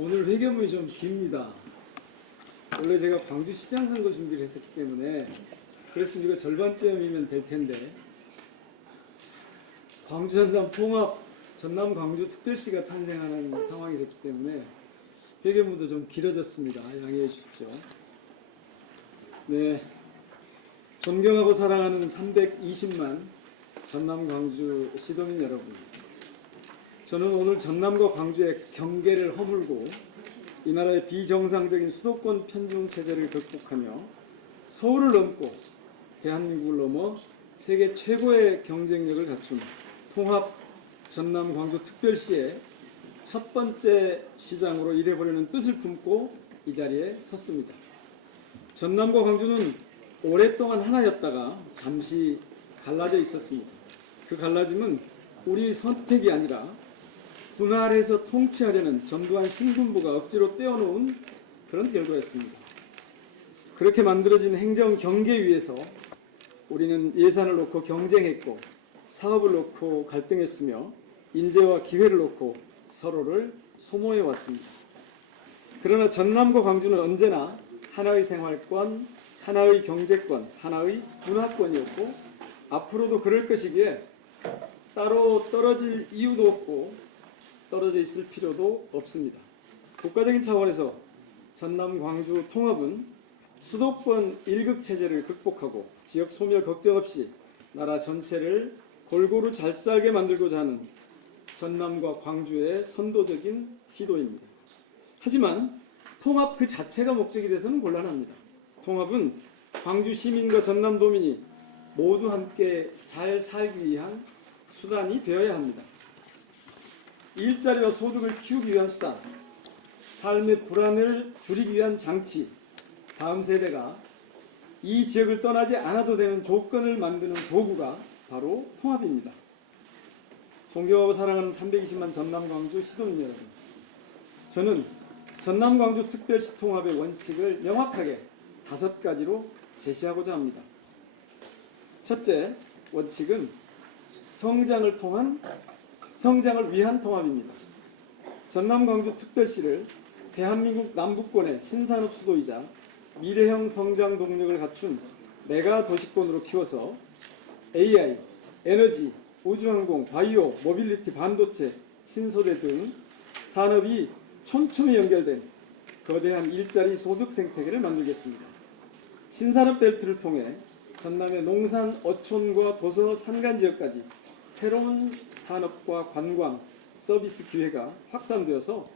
오늘 회견문이 좀 깁니다. 원래 제가 광주시장 선거 준비를 했었기 때문에 그랬으면 이거 절반쯤이면 될 텐데 광주 전남 통합 전남 광주 특별시가 탄생하는 상황이 됐기 때문에 회견문도 좀 길어졌습니다. 양해해 주십시오. 네, 존경하고 사랑하는 320만 전남 광주 시도민 여러분, 저는 오늘 전남과 광주의 경계를 허물고 이 나라의 비정상적인 수도권 편중 체제를 극복하며 서울을 넘고 대한민국을 넘어 세계 최고의 경쟁력을 갖춘 통합 전남 광주 특별시의 첫 번째 시장으로 일해보려는 뜻을 품고 이 자리에 섰습니다. 전남과 광주는 오랫동안 하나였다가 잠시 갈라져 있었습니다. 그 갈라짐은 우리 선택이 아니라 분할해서 통치하려는 전두환 신군부가 억지로 떼어놓은 그런 결과였습니다. 그렇게 만들어진 행정 경계 위에서 우리는 예산을 놓고 경쟁했고 사업을 놓고 갈등했으며 인재와 기회를 놓고 서로를 소모해 왔습니다. 그러나 전남과 광주는 언제나 하나의 생활권, 하나의 경제권, 하나의 문화권이었고 앞으로도 그럴 것이기에 따로 떨어질 이유도 없고 떨어져 있을 필요도 없습니다. 국가적인 차원에서 전남 광주 통합은 수도권 1급 체제를 극복하고 지역 소멸 걱정 없이 나라 전체를 골고루 잘 살게 만들고자 하는 전남과 광주의 선도적인 시도입니다. 하지만 통합 그 자체가 목적이 돼서는 곤란합니다. 통합은 광주 시민과 전남 도민이 모두 함께 잘 살기 위한 수단이 되어야 합니다. 일자리와 소득을 키우기 위한 수단, 삶의 불안을 줄이기 위한 장치, 다음 세대가 이 지역을 떠나지 않아도 되는 조건을 만드는 도구가 바로 통합입니다. 존경하고 사랑하는 320만 전남 광주 시도민 여러분, 저는 전남 광주 특별시 통합의 원칙을 명확하게 5가지로 제시하고자 합니다. 첫째 원칙은 성장을 위한 통합입니다. 전남 광주 특별시를 대한민국 남부권의 신산업 수도이자 미래형 성장 동력을 갖춘 메가 도시권으로 키워서 AI, 에너지, 우주항공, 바이오, 모빌리티, 반도체, 신소재 등 산업이 촘촘히 연결된 거대한 일자리 소득 생태계를 만들겠습니다. 신산업 벨트를 통해 전남의 농산, 어촌과 도서, 산간 지역까지 새로운 산업과 관광, 서비스 기회가 확산되어서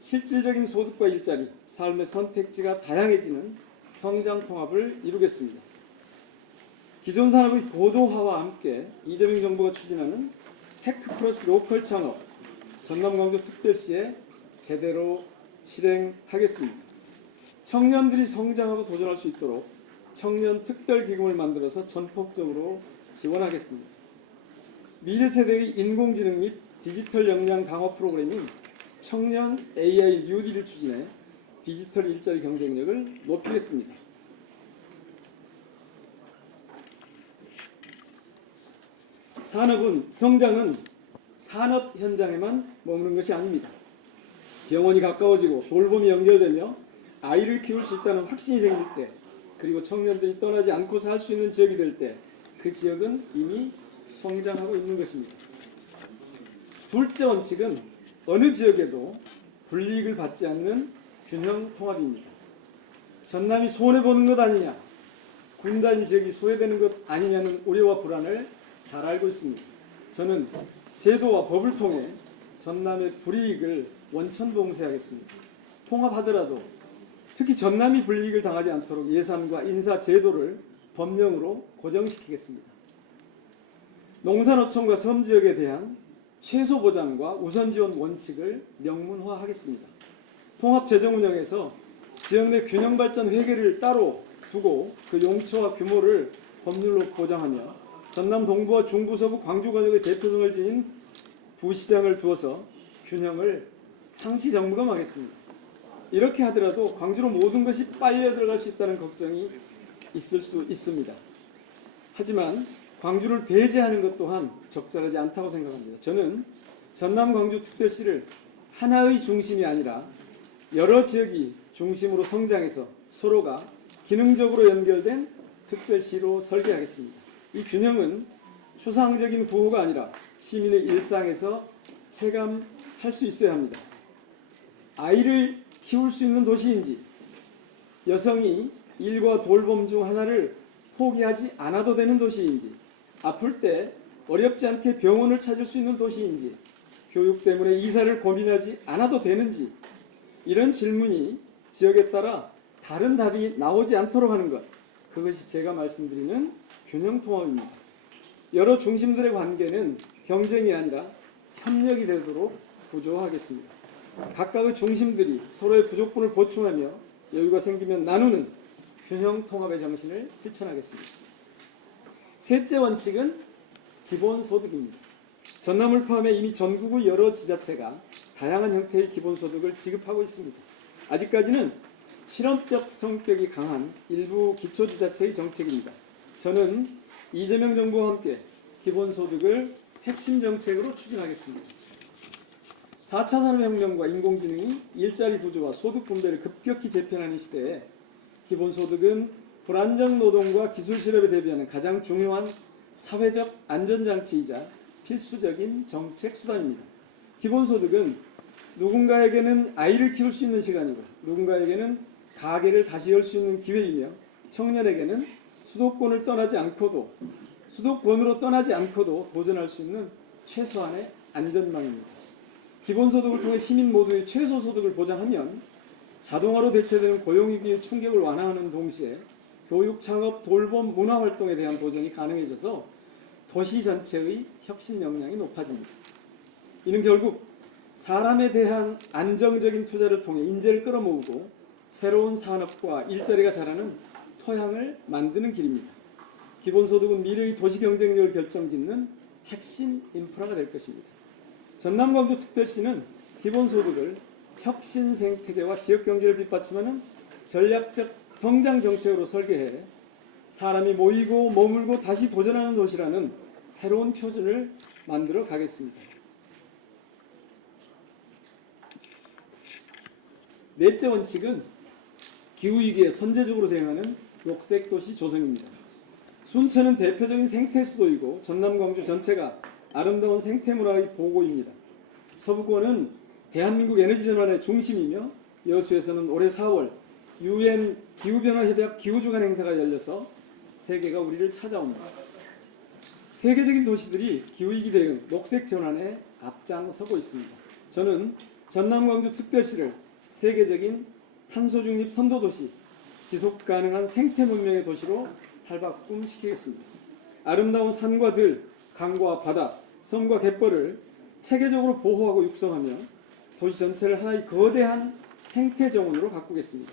실질적인 소득과 일자리, 삶의 선택지가 다양해지는 성장 통합을 이루겠습니다. 기존 산업의 고도화와 함께 이재명 정부가 추진하는 테크 플러스 로컬 창업, 전남 광주 특별시에 제대로 실행하겠습니다. 청년들이 성장하고 도전할 수 있도록 청년 특별기금을 만들어서 전폭적으로 지원하겠습니다. 미래 세대의 인공지능 및 디지털 역량 강화 프로그램인 청년 AI 뉴딜을 추진해 디지털 일자리 경쟁력을 높이겠습니다. 성장은 산업 현장에만 머무는 것이 아닙니다. 병원이 가까워지고 돌봄이 연결되며 아이를 키울 수 있다는 확신이 생길 때, 그리고 청년들이 떠나지 않고 살 수 있는 지역이 될 때 그 지역은 이미 성장하고 있는 것입니다. 둘째 원칙은 어느 지역에도 불이익을 받지 않는 균형 통합입니다. 전남이 손해보는 것 아니냐, 군단위 지역이 소외되는 것 아니냐는 우려와 불안을 잘 알고 있습니다. 저는 제도와 법을 통해 전남의 불이익을 원천봉쇄하겠습니다. 통합하더라도 특히 전남이 불이익을 당하지 않도록 예산과 인사 제도를 법령으로 고정시키겠습니다. 농산어촌과 섬지역에 대한 최소 보장과 우선 지원 원칙을 명문화하겠습니다. 통합 재정 운영에서 지역 내 균형 발전 회계를 따로 두고 그 용처와 규모를 법률로 보장하며 전남 동부와 중부 서부 광주 권역의 대표성을 지닌 부시장을 두어서 균형을 상시 점검하겠습니다. 이렇게 하더라도 광주로 모든 것이 빨려 들어갈 수 있다는 걱정이 있을 수 있습니다. 하지만 광주를 배제하는 것 또한 적절하지 않다고 생각합니다. 저는 전남 광주 특별시를 하나의 중심이 아니라 여러 지역이 중심으로 성장해서 서로가 기능적으로 연결된 특별시로 설계하겠습니다. 이 균형은 추상적인 구호가 아니라 시민의 일상에서 체감할 수 있어야 합니다. 아이를 키울 수 있는 도시인지, 여성이 일과 돌봄 중 하나를 포기하지 않아도 되는 도시인지, 아플 때 어렵지 않게 병원을 찾을 수 있는 도시인지, 교육 때문에 이사를 고민하지 않아도 되는지, 이런 질문이 지역에 따라 다른 답이 나오지 않도록 하는 것, 그것이 제가 말씀드리는 균형통합입니다. 여러 중심들의 관계는 경쟁이 아니라 협력이 되도록 구조하겠습니다. 각각의 중심들이 서로의 부족분을 보충하며 여유가 생기면 나누는 균형통합의 정신을 실천하겠습니다. 셋째 원칙은 기본소득입니다. 전남을 포함해 이미 전국의 여러 지자체가 다양한 형태의 기본소득을 지급하고 있습니다. 아직까지는 실험적 성격이 강한 일부 기초지자체의 정책입니다. 저는 이재명 정부와 함께 기본소득을 핵심 정책으로 추진하겠습니다. 4차 산업혁명과 인공지능이 일자리 구조와 소득 분배를 급격히 재편하는 시대에 기본소득은 불안정 노동과 기술 실업에 대비하는 가장 중요한 사회적 안전장치이자 필수적인 정책 수단입니다. 기본소득은 누군가에게는 아이를 키울 수 있는 시간이고 누군가에게는 가게를 다시 열 수 있는 기회이며 청년에게는 수도권으로 떠나지 않고도 도전할 수 있는 최소한의 안전망입니다. 기본소득을 통해 시민 모두의 최소소득을 보장하면 자동화로 대체되는 고용위기의 충격을 완화하는 동시에 교육, 창업, 돌봄, 문화활동에 대한 보전이 가능해져서 도시 전체의 혁신 역량이 높아집니다. 이는 결국 사람에 대한 안정적인 투자를 통해 인재를 끌어모으고 새로운 산업과 일자리가 자라는 토양을 만드는 길입니다. 기본소득은 미래의 도시 경쟁력을 결정짓는 핵심 인프라가 될 것입니다. 전남광주특별시는 기본소득을 혁신 생태계와 지역경제를 뒷받침하는 전략적 성장 정책으로 설계해 사람이 모이고 머물고 다시 도전하는 도시라는 새로운 표준을 만들어 가겠습니다. 넷째 원칙은 기후위기에 선제적으로 대응하는 녹색도시 조성입니다. 순천은 대표적인 생태수도이고 전남 광주 전체가 아름다운 생태문화의 보고입니다. 서부권은 대한민국 에너지전환의 중심이며 여수에서는 올해 4월 UN 기후변화협약 기후주간 행사가 열려서 세계가 우리를 찾아옵니다. 세계적인 도시들이 기후위기 대응, 녹색 전환에 앞장서고 있습니다. 저는 전남광주특별시를 세계적인 탄소중립 선도도시, 지속가능한 생태문명의 도시로 탈바꿈시키겠습니다. 아름다운 산과 들, 강과 바다, 섬과 갯벌을 체계적으로 보호하고 육성하며 도시 전체를 하나의 거대한 생태정원으로 가꾸겠습니다.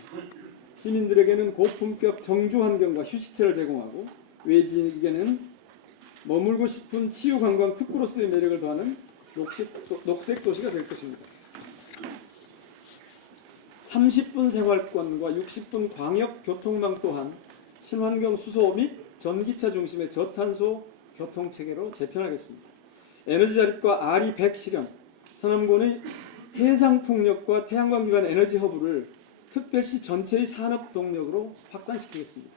시민들에게는 고품격 정주 환경과 휴식처를 제공하고 외지인에게는 머물고 싶은 치유관광 특구로서의 매력을 더하는 녹색 도시가 될 것입니다. 30분 생활권과 60분 광역 교통망 또한 친환경 수소 및 전기차 중심의 저탄소 교통체계로 재편하겠습니다. 에너지 자립과 RE100 실현, 서남권의 해상풍력과 태양광 기반 에너지 허브를 특별시 전체의 산업 동력으로 확산시키겠습니다.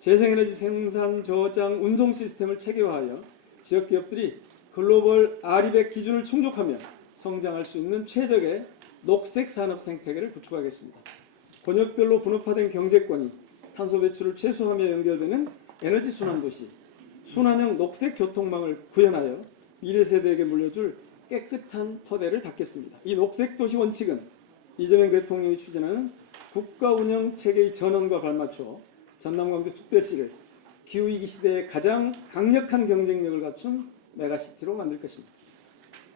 재생에너지 생산, 저장, 운송 시스템을 체계화하여 지역 기업들이 글로벌 RE100 기준을 충족하며 성장할 수 있는 최적의 녹색 산업 생태계를 구축하겠습니다. 권역별로 분업화된 경제권이 탄소 배출을 최소화하며 연결되는 에너지 순환 도시, 순환형 녹색 교통망을 구현하여 미래 세대에게 물려줄 깨끗한 토대를 닦겠습니다. 이 녹색 도시 원칙은 이재명 대통령이 추진하는 국가 운영 체계의 전환과 발맞춰 전남광주특별시를 기후위기 시대에 가장 강력한 경쟁력을 갖춘 메가시티로 만들 것입니다.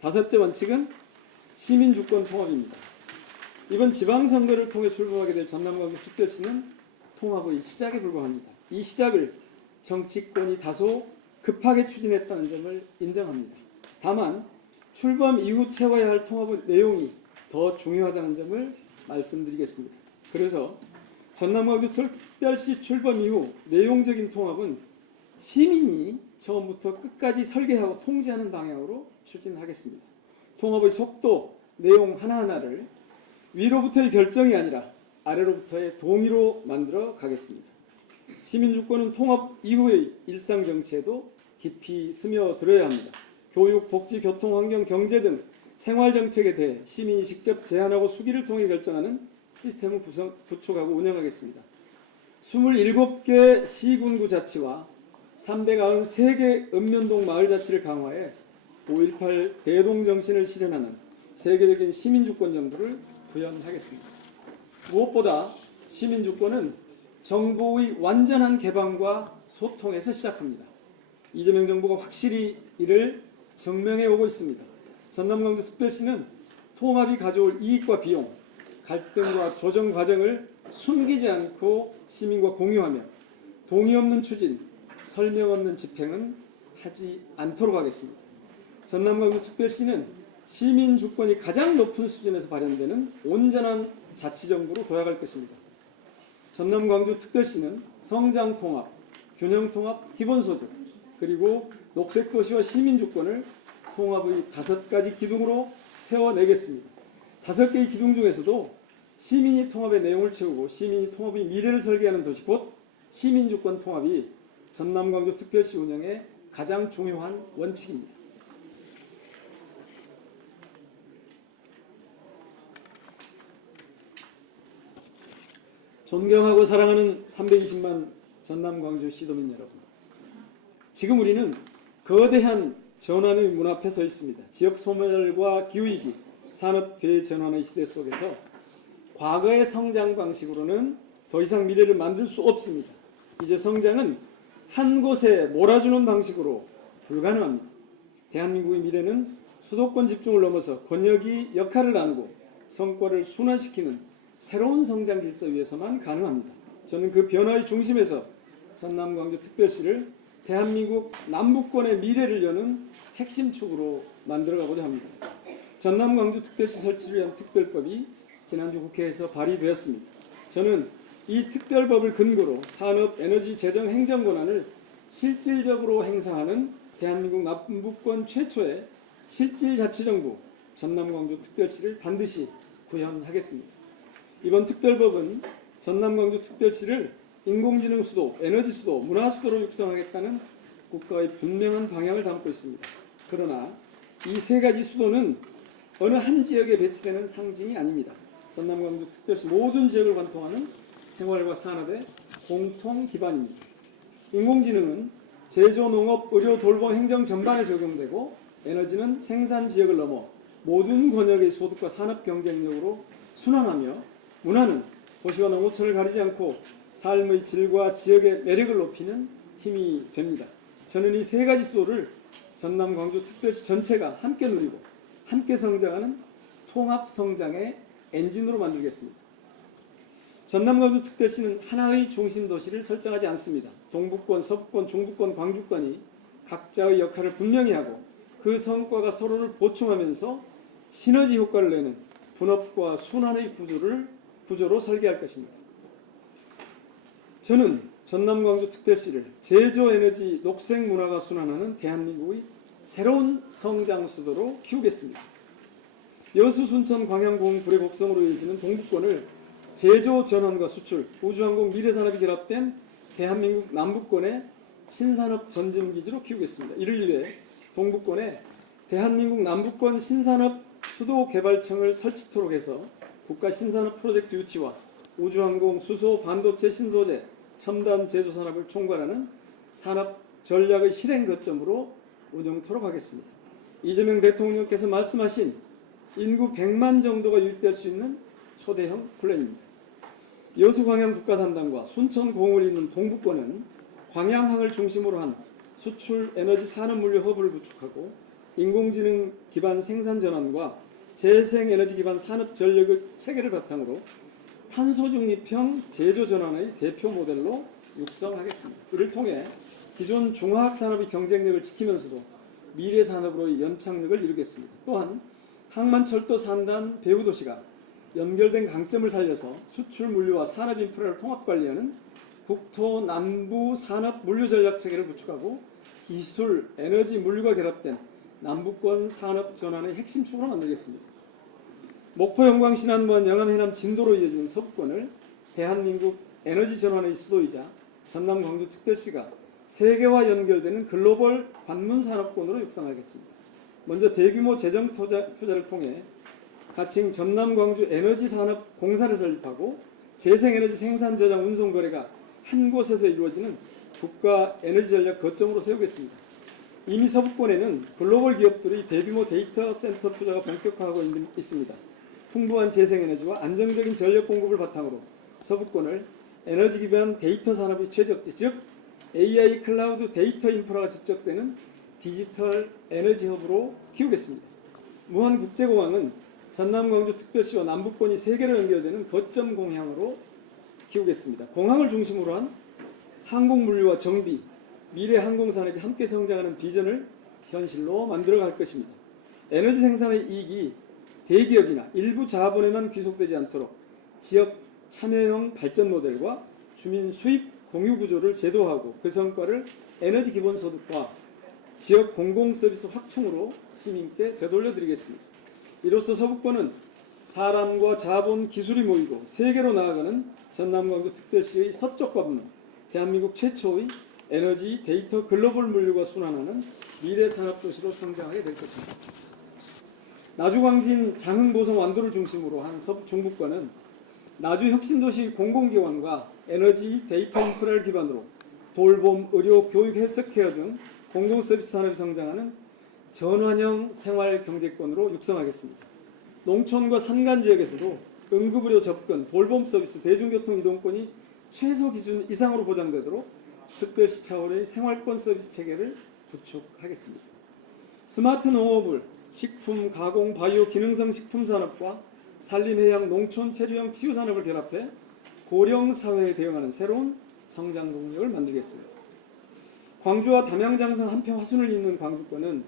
다섯째 원칙은 시민주권 통합입니다. 이번 지방선거를 통해 출범하게 될 전남광주특별시는 통합의 시작에 불과합니다. 이 시작을 정치권이 다소 급하게 추진했다는 점을 인정합니다. 다만 출범 이후 채워야 할 통합의 내용이 더 중요하다는 점을 말씀드리겠습니다. 그래서 전남광주특별시 출범 이후 내용적인 통합은 시민이 처음부터 끝까지 설계하고 통제하는 방향으로 추진하겠습니다. 통합의 속도, 내용 하나하나를 위로부터의 결정이 아니라 아래로부터의 동의로 만들어 가겠습니다. 시민주권은 통합 이후의 일상정치에도 깊이 스며들어야 합니다. 교육, 복지, 교통, 환경, 경제 등 생활정책에 대해 시민이 직접 제안하고 수기를 통해 결정하는 시스템을 구축하고 운영하겠습니다. 27개 시군구 자치와 393개 읍면동 마을자치를 강화해 5.18 대동정신을 실현하는 세계적인 시민주권 정부를 구현하겠습니다. 무엇보다 시민주권은 정부의 완전한 개방과 소통에서 시작합니다. 이재명 정부가 확실히 이를 증명해 오고 있습니다. 전남광주특별시는 통합이 가져올 이익과 비용, 갈등과 조정 과정을 숨기지 않고 시민과 공유하며 동의 없는 추진, 설명 없는 집행은 하지 않도록 하겠습니다. 전남광주특별시는 시민 주권이 가장 높은 수준에서 발현되는 온전한 자치정부로 도약할 것입니다. 전남광주특별시는 성장통합, 균형통합, 기본소득, 그리고 녹색도시와 시민주권을 통합의 5가지 기둥으로 세워내겠습니다. 5개의 기둥 중에서도 시민이 통합의 내용을 채우고 시민이 통합의 미래를 설계하는 도시, 곧 시민주권 통합이 전남광주특별시 운영의 가장 중요한 원칙입니다. 존경하고 사랑하는 320만 전남광주 시도민 여러분, 지금 우리는 거대한 전환의 문 앞에 서 있습니다. 지역 소멸과 기후위기, 산업 대전환의 시대 속에서 과거의 성장 방식으로는 더 이상 미래를 만들 수 없습니다. 이제 성장은 한 곳에 몰아주는 방식으로 불가능합니다. 대한민국의 미래는 수도권 집중을 넘어서 권역이 역할을 나누고 성과를 순환시키는 새로운 성장 질서 위에서만 가능합니다. 저는 그 변화의 중심에서 전남광주특별시를 대한민국 남부권의 미래를 여는 핵심 축으로 만들어가고자 합니다. 전남광주특별시 설치를 위한 특별법이 지난주 국회에서 발의되었습니다. 저는 이 특별법을 근거로 산업, 에너지, 재정, 행정 권한을 실질적으로 행사하는 대한민국 남부권 최초의 실질자치정부 전남광주특별시를 반드시 구현하겠습니다. 이번 특별법은 전남광주특별시를 인공지능 수도, 에너지 수도, 문화 수도로 육성하겠다는 국가의 분명한 방향을 담고 있습니다. 그러나 이 3가지 수도는 어느 한 지역에 배치되는 상징이 아닙니다. 전남광주특별시 모든 지역을 관통하는 생활과 산업의 공통 기반입니다. 인공지능은 제조, 농업, 의료, 돌봄, 행정 전반에 적용되고, 에너지는 생산 지역을 넘어 모든 권역의 소득과 산업 경쟁력으로 순환하며, 문화는 도시와 농어촌을 가리지 않고 삶의 질과 지역의 매력을 높이는 힘이 됩니다. 저는 이 3가지 수도를 전남광주특별시 전체가 함께 누리고 함께 성장하는 통합성장의 엔진으로 만들겠습니다. 전남광주특별시는 하나의 중심도시를 설정하지 않습니다. 동북권, 서북권, 중부권, 광주권이 각자의 역할을 분명히 하고 그 성과가 서로를 보충하면서 시너지 효과를 내는 분업과 순환의 구조로 설계할 것입니다. 저는 전남광주특별시를 제조에너지, 녹색문화가 순환하는 대한민국의 새로운 성장수도로 키우겠습니다. 여수, 순천, 광양, 공흥, 불의 곡성으로 이어지는 동북권을 제조 전환과 수출, 우주항공, 미래산업이 결합된 대한민국 남부권의 신산업 전진기지로 키우겠습니다. 이를 위해 동북권에 대한민국 남부권 신산업 수도개발청을 설치토록 해서 국가 신산업 프로젝트 유치와 우주항공, 수소, 반도체, 신소재, 첨단 제조산업을 총괄하는 산업 전략의 실행 거점으로 운영토록 하겠습니다. 이재명 대통령께서 말씀하신 인구 100만 정도가 유입될 수 있는 초대형 플랜입니다. 여수 광양 국가산단과 순천 공을 잇는 동북권은 광양항을 중심으로 한 수출 에너지 산업 물류 허브를 구축하고 인공지능 기반 생산 전환과 재생에너지 기반 산업 전력의 체계를 바탕으로 탄소 중립형 제조 전환의 대표 모델로 육성하겠습니다. 이를 통해 기존 중화학 산업의 경쟁력을 지키면서도 미래 산업으로의 연착륙을 이루겠습니다. 또한 항만철도 산단 배후도시가 연결된 강점을 살려서 수출 물류와 산업 인프라를 통합 관리하는 국토 남부 산업 물류 전략 체계를 구축하고 기술, 에너지, 물류가 결합된 남부권 산업 전환의 핵심 축으로 만들겠습니다. 목포 영광 신안무한 영암 해남 진도로 이어지는 서부권을 대한민국 에너지 전환의 수도이자 전남 광주 특별시가 세계와 연결되는 글로벌 관문 산업권으로 육성하겠습니다. 먼저 대규모 재정 투자를 통해 가칭 전남 광주 에너지 산업 공사를 설립하고 재생에너지 생산 저장 운송 거래가 한 곳에서 이루어지는 국가 에너지 전략 거점으로 세우겠습니다. 이미 서부권에는 글로벌 기업들의 대규모 데이터 센터 투자가 본격화하고 있습니다. 풍부한 재생에너지와 안정적인 전력 공급을 바탕으로 서부권을 에너지 기반 데이터 산업의 최적지, 즉 AI 클라우드 데이터 인프라가 집적되는 디지털 에너지 허브로 키우겠습니다. 무한국제공항은 전남 광주 특별시와 남부권이 세계로 연결되는 거점 공항으로 키우겠습니다. 공항을 중심으로 한 항공 물류와 정비, 미래 항공 산업이 함께 성장하는 비전을 현실로 만들어갈 것입니다. 에너지 생산의 이익이 대기업이나 일부 자본에만 귀속되지 않도록 지역 참여형 발전 모델과 주민 수익 공유 구조를 제도화하고 그 성과를 에너지 기본소득과 지역 공공서비스 확충으로 시민께 되돌려드리겠습니다. 이로써 서부권은 사람과 자본, 기술이 모이고 세계로 나아가는 전남 광주 특별시의 서쪽과 북로, 대한민국 최초의 에너지 데이터 글로벌 물류가 순환하는 미래 산업 도시로 성장하게 될 것입니다. 나주 광진 장흥 보성 완도를 중심으로 한 서부 중부권은 나주 혁신도시 공공기관과 에너지 데이터 인프라를 기반으로 돌봄, 의료, 교육, 헬스케어 등 공공서비스 산업이 성장하는 전환형 생활경제권으로 육성하겠습니다. 농촌과 산간 지역에서도 응급의료 접근, 돌봄 서비스, 대중교통 이동권이 최소 기준 이상으로 보장되도록 특별시 차원의 생활권 서비스 체계를 구축하겠습니다. 스마트 농업을 식품, 가공, 바이오, 기능성 식품 산업과 산림, 해양, 농촌, 체류형 치유 산업을 결합해 고령 사회에 대응하는 새로운 성장 동력을 만들겠습니다. 광주와 담양장성 한평 화순을 잇는 광주권은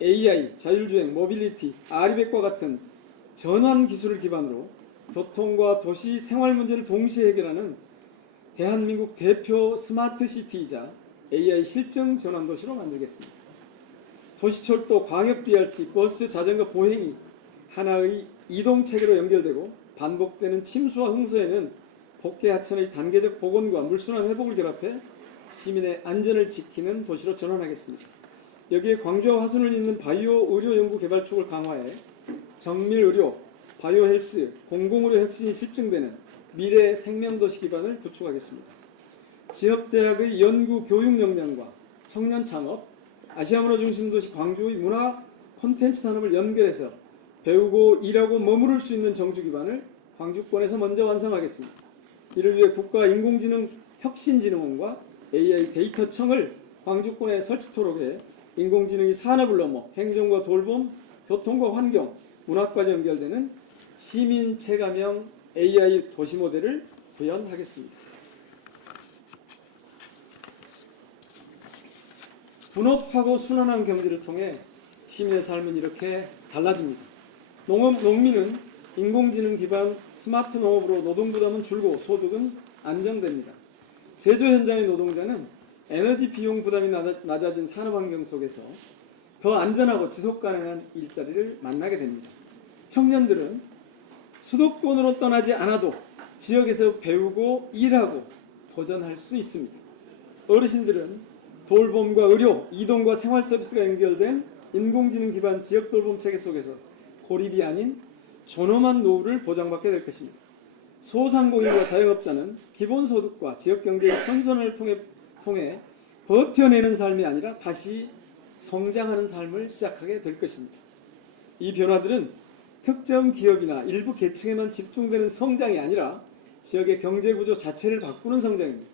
AI, 자율주행, 모빌리티, 아리백과 같은 전환 기술을 기반으로 교통과 도시 생활 문제를 동시에 해결하는 대한민국 대표 스마트 시티이자 AI 실증 전환 도시로 만들겠습니다. 도시철도, 광역 BRT, 버스, 자전거, 보행이 하나의 이동 체계로 연결되고 반복되는 침수와 홍수에는 복개 하천의 단계적 복원과 물순환 회복을 결합해 시민의 안전을 지키는 도시로 전환하겠습니다. 여기에 광주와 화순을 잇는 바이오 의료 연구 개발 쪽을 강화해 정밀 의료, 바이오 헬스, 공공의료 혁신이 실증되는 미래 생명도시 기반을 구축하겠습니다. 지역대학의 연구 교육 역량과 청년 창업, 아시아문화 중심 도시 광주의 문화 콘텐츠 산업을 연결해서 배우고 일하고 머무를 수 있는 정주 기반을 광주권에서 먼저 완성하겠습니다. 이를 위해 국가인공지능 혁신진흥원과 AI 데이터청을 광주권에 설치토록 해 인공지능이 산업을 넘어 행정과 돌봄, 교통과 환경, 문화까지 연결되는 시민 체감형 AI 도시 모델을 구현하겠습니다. 분업하고 순환한 경제를 통해 시민의 삶은 이렇게 달라집니다. 농민은 인공지능 기반 스마트 농업으로 노동 부담은 줄고 소득은 안정됩니다. 제조 현장의 노동자는 에너지 비용 부담이 낮아진 산업 환경 속에서 더 안전하고 지속 가능한 일자리를 만나게 됩니다. 청년들은 수도권으로 떠나지 않아도 지역에서 배우고 일하고 도전할 수 있습니다. 어르신들은 돌봄과 의료, 이동과 생활 서비스가 연결된 인공지능 기반 지역 돌봄 체계 속에서 고립이 아닌 존엄한 노후를 보장받게 될 것입니다. 소상공인과 자영업자는 기본소득과 지역경제의 선순환을 통해 버텨내는 삶이 아니라 다시 성장하는 삶을 시작하게 될 것입니다. 이 변화들은 특정 기업이나 일부 계층에만 집중되는 성장이 아니라 지역의 경제구조 자체를 바꾸는 성장입니다.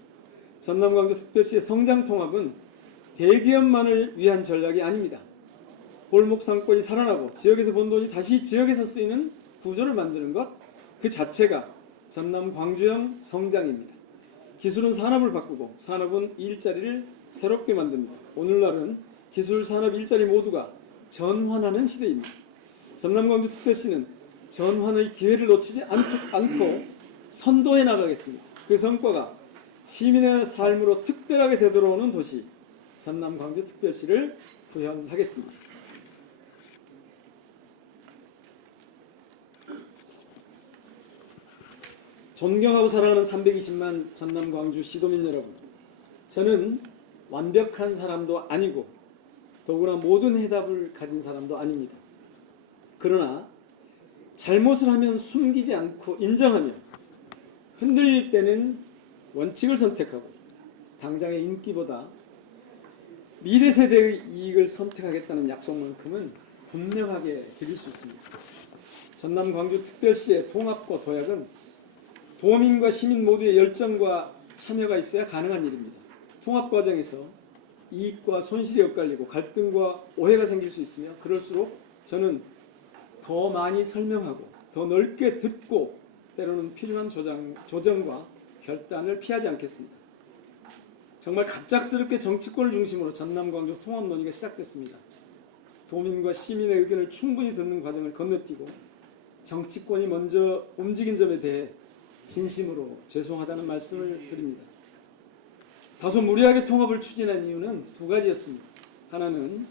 전남 광주 특별시의 성장통합은 대기업만을 위한 전략이 아닙니다. 골목 상권이 살아나고 지역에서 번 돈이 다시 지역에서 쓰이는 구조를 만드는 것, 그 자체가 전남 광주형 성장입니다. 기술은 산업을 바꾸고 산업은 일자리를 새롭게 만듭니다. 오늘날은 기술, 산업, 일자리 모두가 전환하는 시대입니다. 전남 광주 특별시는 전환의 기회를 놓치지 않고 선도해 나가겠습니다. 그 성과가 시민의 삶으로 특별하게 되돌아오는 도시 전남 광주 특별시를 구현하겠습니다. 존경하고 사랑하는 320만 전남 광주 시도민 여러분, 저는 완벽한 사람도 아니고 더구나 모든 해답을 가진 사람도 아닙니다. 그러나 잘못을 하면 숨기지 않고 인정하며 흔들릴 때는 원칙을 선택하고 당장의 인기보다 미래 세대의 이익을 선택하겠다는 약속만큼은 분명하게 드릴 수 있습니다. 전남 광주 특별시의 통합과 도약은 도민과 시민 모두의 열정과 참여가 있어야 가능한 일입니다. 통합 과정에서 이익과 손실이 엇갈리고 갈등과 오해가 생길 수 있으며 그럴수록 저는 더 많이 설명하고 더 넓게 듣고 때로는 필요한 조정과 결단을 피하지 않겠습니다. 정말 갑작스럽게 정치권을 중심으로 전남 광주 통합 논의가 시작됐습니다. 도민과 시민의 의견을 충분히 듣는 과정을 건너뛰고 정치권이 먼저 움직인 점에 대해 진심으로 죄송하다는 말씀을 드립니다. 다소 무리하게 통합을 추진한 이유는 두 가지였습니다. 하나는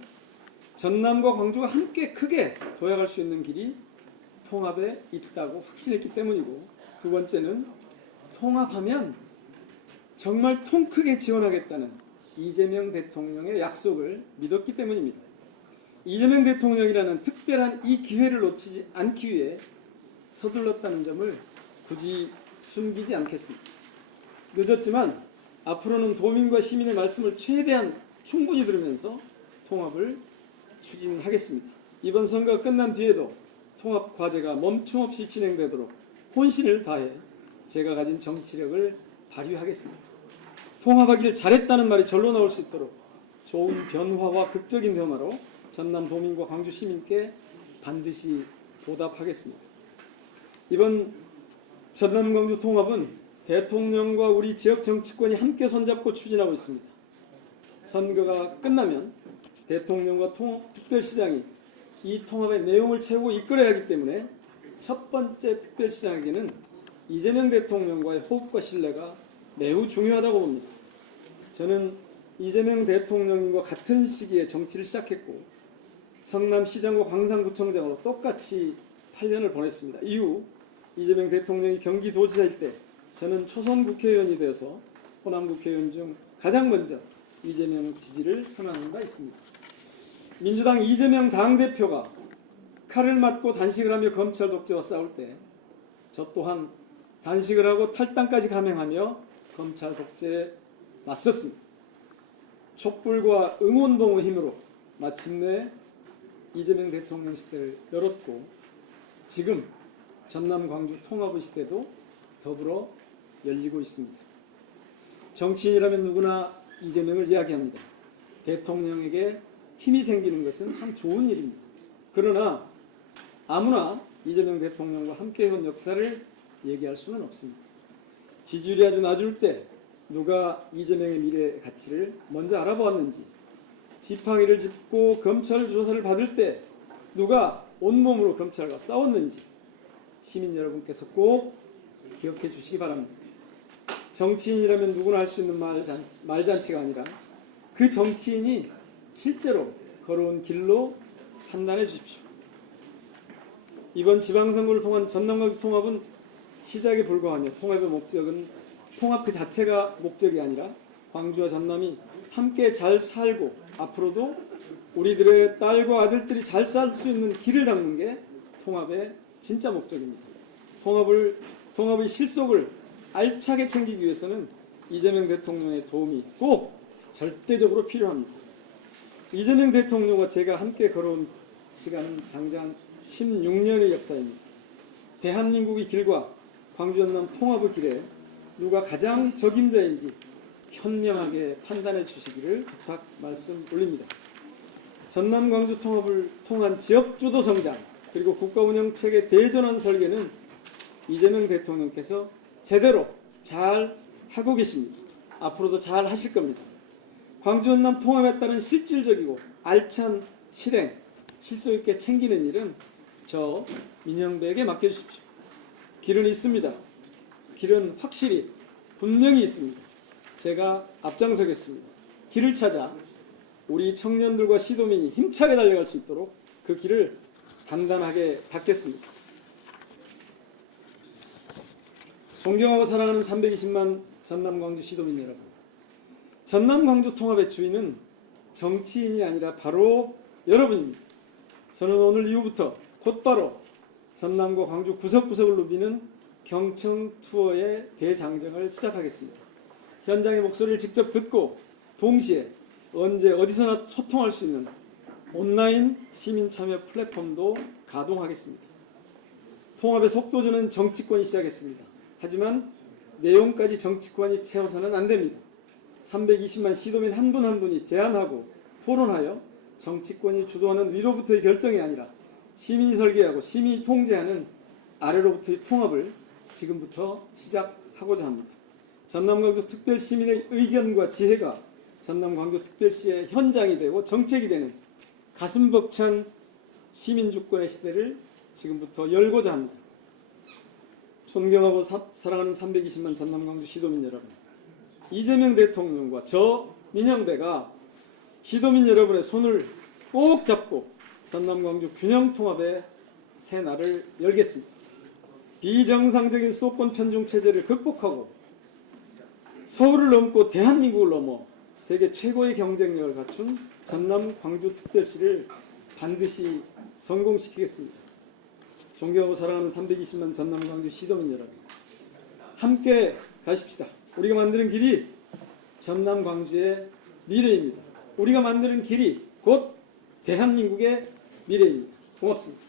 전남과 광주가 함께 크게 도약할 수 있는 길이 통합에 있다고 확신했기 때문이고, 두 번째는 통합하면 정말 통 크게 지원하겠다는 이재명 대통령의 약속을 믿었기 때문입니다. 이재명 대통령이라는 특별한 이 기회를 놓치지 않기 위해 서둘렀다는 점을 굳이 숨기지 않겠습니다. 늦었지만 앞으로는 도민과 시민의 말씀을 최대한 충분히 들으면서 통합을 추진하겠습니다. 이번 선거가 끝난 뒤에도 통합 과제가 멈춤없이 진행되도록 혼신을 다해 제가 가진 정치력을 발휘하겠습니다. 통합하기를 잘했다는 말이 절로 나올 수 있도록 좋은 변화와 극적인 변화로 전남 도민과 광주 시민께 반드시 보답하겠습니다. 이번 전남 광주 통합은 대통령과 우리 지역 정치권이 함께 손잡고 추진하고 있습니다. 선거가 끝나면 대통령과 특별시장이 이 통합의 내용을 채우고 이끌어야 하기 때문에 첫 번째 특별시장에게는 이재명 대통령과의 호흡과 신뢰가 매우 중요하다고 봅니다. 저는 이재명 대통령과 같은 시기에 정치를 시작했고 성남시장과 광산구청장으로 똑같이 8년을 보냈습니다. 이후 이재명 대통령이 경기도지사일 때 저는 초선 국회의원이 되어서 호남 국회의원 중 가장 먼저 이재명 지지를 선언한 바 있습니다. 민주당 이재명 당대표가 칼을 맞고 단식을 하며 검찰 독재와 싸울 때 저 또한 단식을 하고 탈당까지 감행하며 검찰 독재에 맞섰습니다. 촛불과 응원봉의 힘으로 마침내 이재명 대통령 시대를 열었고 지금 전남 광주 통합의 시대도 더불어 열리고 있습니다. 정치인이라면 누구나 이재명을 이야기합니다. 대통령에게 힘이 생기는 것은 참 좋은 일입니다. 그러나 아무나 이재명 대통령과 함께해온 역사를 얘기할 수는 없습니다. 지지율이 아주 낮을 때 누가 이재명의 미래 가치를 먼저 알아보았는지, 지팡이를 짚고 검찰 조사를 받을 때 누가 온몸으로 검찰과 싸웠는지 시민 여러분께서 꼭 기억해 주시기 바랍니다. 정치인이라면 누구나 할 수 있는 말잔치가 아니라 그 정치인이 실제로 걸어온 길로 판단해 주십시오. 이번 지방선거를 통한 전남광주 통합은 시작에 불과하며 통합의 목적은 통합 그 자체가 목적이 아니라 광주와 전남이 함께 잘 살고 앞으로도 우리들의 딸과 아들들이 잘 살 수 있는 길을 닦는 게 통합의 진짜 목적입니다. 통합의 실속을 알차게 챙기기 위해서는 이재명 대통령의 도움이 꼭 절대적으로 필요합니다. 이재명 대통령과 제가 함께 걸어온 시간은 장장 16년의 역사입니다. 대한민국의 길과 광주 전남 통합의 길에 누가 가장 적임자인지 현명하게 판단해 주시기를 부탁 말씀 올립니다. 전남 광주 통합을 통한 지역주도 성장 그리고 국가운영체계 대전환 설계는 이재명 대통령께서 제대로 잘 하고 계십니다. 앞으로도 잘 하실 겁니다. 광주 전남 통합에 따른 실질적이고 알찬 실행, 실속 있게 챙기는 일은 저 민영배에게 맡겨주십시오. 길은 있습니다. 길은 확실히 분명히 있습니다. 제가 앞장서겠습니다. 길을 찾아 우리 청년들과 시도민이 힘차게 달려갈 수 있도록 그 길을 단단하게 닦겠습니다. 존경하고 사랑하는 320만 전남 광주 시도민 여러분, 전남 광주 통합의 주인은 정치인이 아니라 바로 여러분입니다. 저는 오늘 이후부터 곧바로 전남과 광주 구석구석을 누비는 경청 투어의 대장정을 시작하겠습니다. 현장의 목소리를 직접 듣고 동시에 언제 어디서나 소통할 수 있는 온라인 시민 참여 플랫폼도 가동하겠습니다. 통합의 속도전은 정치권이 시작했습니다. 하지만 내용까지 정치권이 채워서는 안 됩니다. 320만 시도민 한 분 한 분이 제안하고 토론하여 정치권이 주도하는 위로부터의 결정이 아니라 시민이 설계하고 시민이 통제하는 아래로부터의 통합을 지금부터 시작하고자 합니다. 전남광주 특별시민의 의견과 지혜가 전남광주 특별시의 현장이 되고 정책이 되는 가슴 벅찬 시민주권의 시대를 지금부터 열고자 합니다. 존경하고 사랑하는 320만 전남광주 시도민 여러분, 이재명 대통령과 저 민영배가 시도민 여러분의 손을 꼭 잡고 전남광주 균형통합의 새날을 열겠습니다. 비정상적인 수도권 편중 체제를 극복하고 서울을 넘고 대한민국을 넘어 세계 최고의 경쟁력을 갖춘 전남 광주 특별시를 반드시 성공시키겠습니다. 존경하고 사랑하는 320만 전남 광주 시도민 여러분, 함께 가십시다. 우리가 만드는 길이 전남 광주의 미래입니다. 우리가 만드는 길이 곧 대한민국의 미래입니다. 고맙습니다.